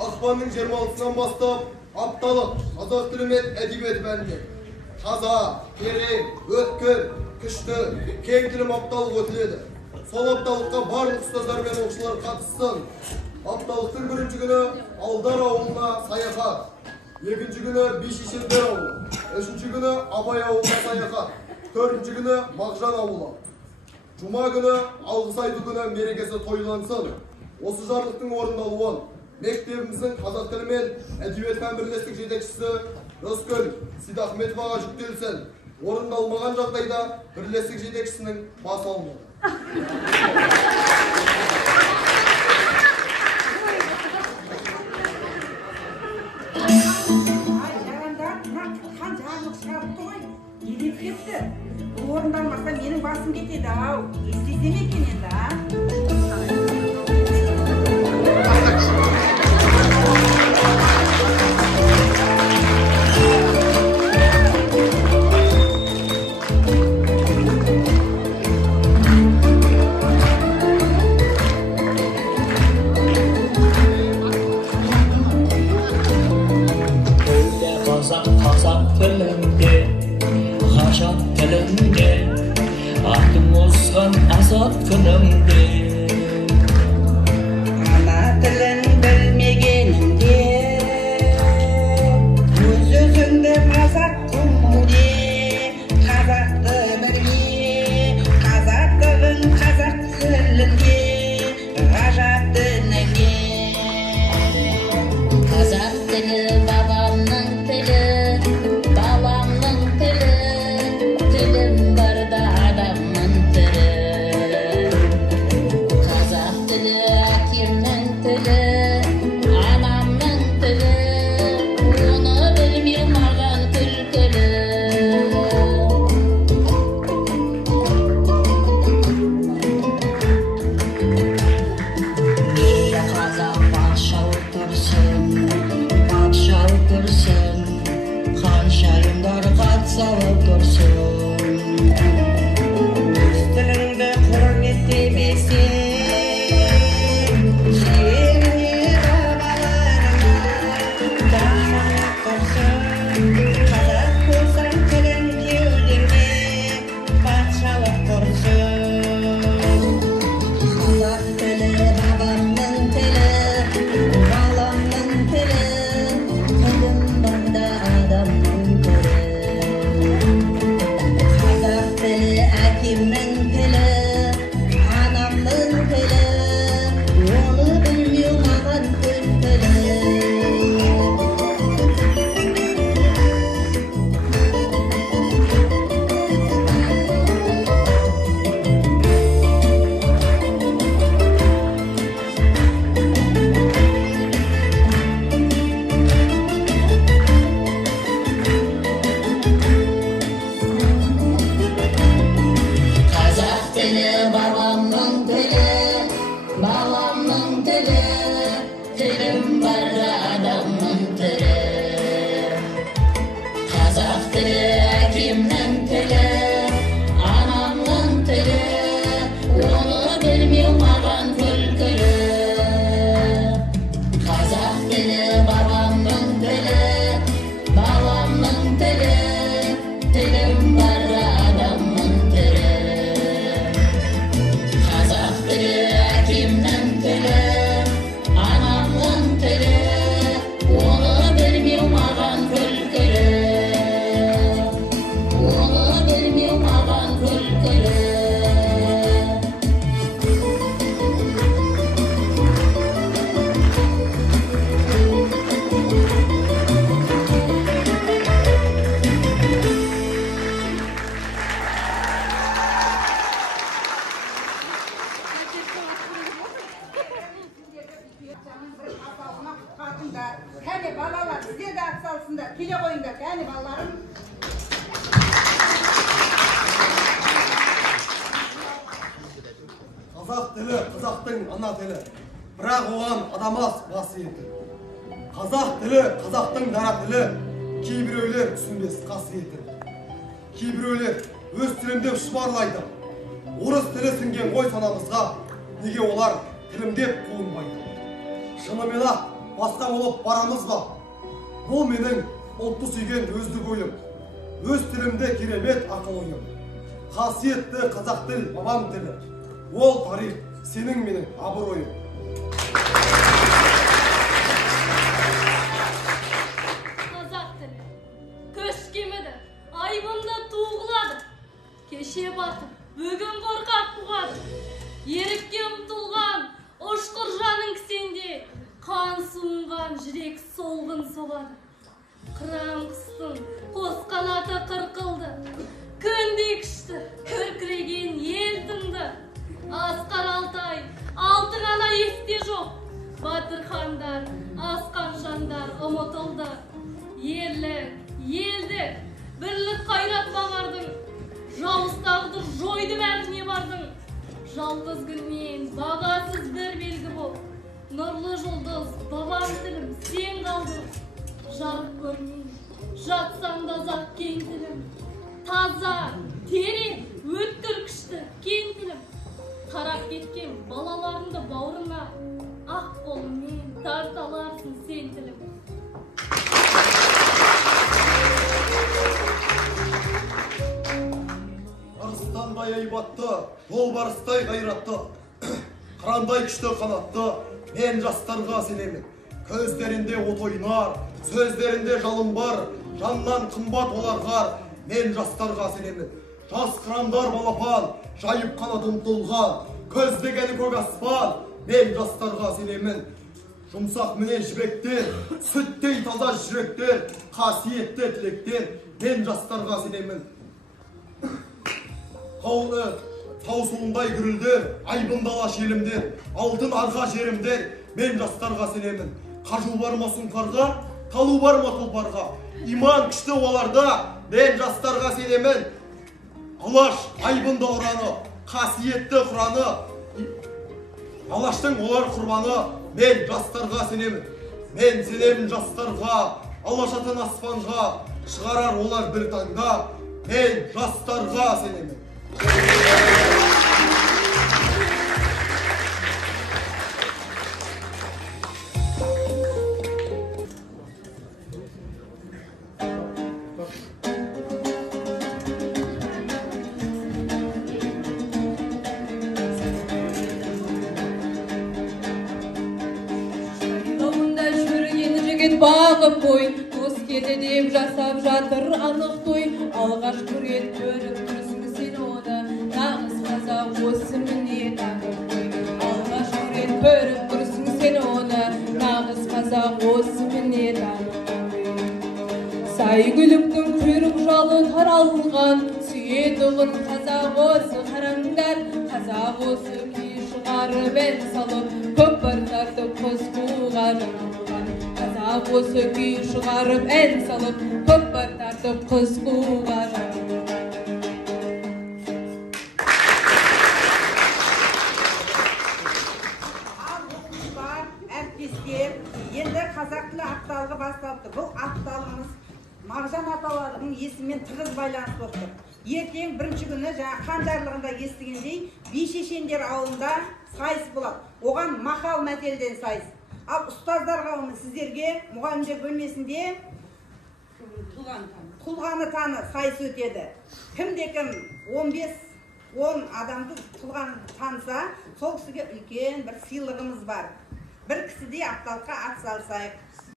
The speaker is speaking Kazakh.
Ақпанның 26-сынан бастап апталық қазақ тілі мен әдебиеті пәнінде таза, терең, өткір, күшті, кең тілім апталық өтіледі. Сол апталыққа барлық ұстаздар мен оқушылар қатыссын. Апталықтың бірінші күні Алдар ауылына саяхат, екінші күні Бишешендер ауылы, үшінші күні Абай ауылына саяхат, төртінші күні Мағжан ауылы. Жұма күні алғыс айту күні мерекесі тойлансын. Осы жарлықтың орындалуын мектебіміздің қазақ тілі мен әдебиет пән бірлестік жетекшісі Рыскүл Сидахметоваға жүктелсін. Орындалмаған жағдайда бірлестік жетекшісінің басы алынады. Орындалмаса менің басым кетеді-ау. Естесем екен енді, а? Қазақ тілінде, ғажап тілінде, атым озған азат күнімде. Ана тілін білмегенімде, өз өзіңді қазақ күнде, қазақты бірге, қазақтығын қазақ тілінде, ғажап тілінде. Қазақ тілі бабамның тілі, баламның тілі, тілім барда адамның тілі. Қазақ тілі әкемнің тілі, анамның тілі, оны білмеу маған күлкілі. Неге қазақ патша отырсын, патша отырсын, ханшайымдар қатса отырсын. Өз тіліңді құрметтемесең, жеріне бабаларыңа жаман тұрсын. Қазақ болсаң тілің кеудеңде патшалық тұрсын. Қазақ тілі бабамның тілі, баламның тілі, тілім барда адамның тілі. Қазақ тілі әкемнің тілі, анамның тілі, оны білмеу маған күлкілі. Қазақ Қазақ тілі қазақтың ана тілі, бірақ оған адамас қасиеті. Қазақ тілі қазақтың дара тілі, кейбіреулер түсінбес қасиеті. Кейбіреулер өз тілімдеп шұбарлайды. Орыс тілі сіңген ой санамызға, неге олар тілімдеп қуынбайды? Шынымен-ақ басқа болып барамыз ба? Бұл менің ұлтты сүйген өздік ойым. Өз тілімде керемет ақыл ойым. Қасиетті қазақ тіл бабам тілі. Ол тарих сенің менің абыройым. Қазақ тілі көш кемеді, айбынды туғылады. Кеше батып, бүгін қорқақ туғады. Ерікке ұмтылған ұшқыр жаның кісенде, қан суынған жүрек солғын соғады. Қыран құстың қос қанаты қырқылды, күндей күшті күркіреген ел тынды. Асқар Алтай, алтын ана есте жоқ. Батыр хандар, асқан жандар ұмытылды. Ерлік, елдік, бірлік қайрат бағардың. Жауыз жойды бәріне бардың. Жалғыз гүлмен бағасыз бір белгі бол. Нұрлы жұлдыз, бабам тілім, сен қалдың. Жарық көрмей, жатсам да зат кең тілім. Таза, терең, өткір күшті, кең тілім. Қарап кеткен балаларымды бауырына, ақ қолымен тарталарсың сен тілім. Арыстандай айбатты, жолбарыстай қайратты, қырандай күшті қанатты, мен жастарға сенемін. Көздерінде от ойнар, сөздерінде жалын бар, жаннан қымбат оларға, мен жастарға сенемін. Жас қырандар балапан, жайып қанат ұмтылған, көздегені көк аспан, мен жастарға сенемін. Жұмсақ менен жібектер, сүттей таза жүректер, қасиетті тілектер, мен жастарға сенемін. Қауны, таусуындай гүрілдер, айбындала шелімдер, алтын арқа жерімдер, мен жастарға сенемін. Қажу бар ма сұңқарға, талу бар ма тұлпарға, иман күшті оларда, мен жастарға сенемін. Алаш айбынды ұраны, қасиетті құраны, Алаштың олар құрбаны, мен жастарға сенемін. Мен сенемін жастарға, алашатын аспанға, шығарар олар бір таңда, мен жастарға сенемін. Бағып қой, дос кеді деп жасап жатыр анық той. Алғаш көрет көріп тұрсың сен оны, нағыз қазақ осы міне тағып қой. Алғаш көрет көріп тұрсың сен оны, нағыз қазақ осы міне тағып қой. Сайгүліктің құйрық жалы таралған, сүйетұғын қазақ осы қараңдар. Қазақ осы күй шығарып ән салып, көпір тартып қыз қуға жаралған. Қазақ осы күй шығарып ән салып, көпір тартып қыз қуға жаралған. Ал оқушылар, әріптестер, енді қазақ тілі апталығы басталды. Бұл апталығымыз Мағжан аталарының есімімен тығыз байланысты отыр. Ертең бірінші күні жаңа қанжарлығында естігендей, Бишешендер ауылында сайыс болады. Оған мақал мәтелден сайыс. Ал ұстаздар қауымы сіздерге мұғалімдер бөлмесінде тұлғаны таны сайыс өтеді. Кімде-кім 15-10 адамды тұлғаны таныса, сол кісіге үлкен бір сыйлығымыз бар. Бір кісідей апталыққа атсалысайық.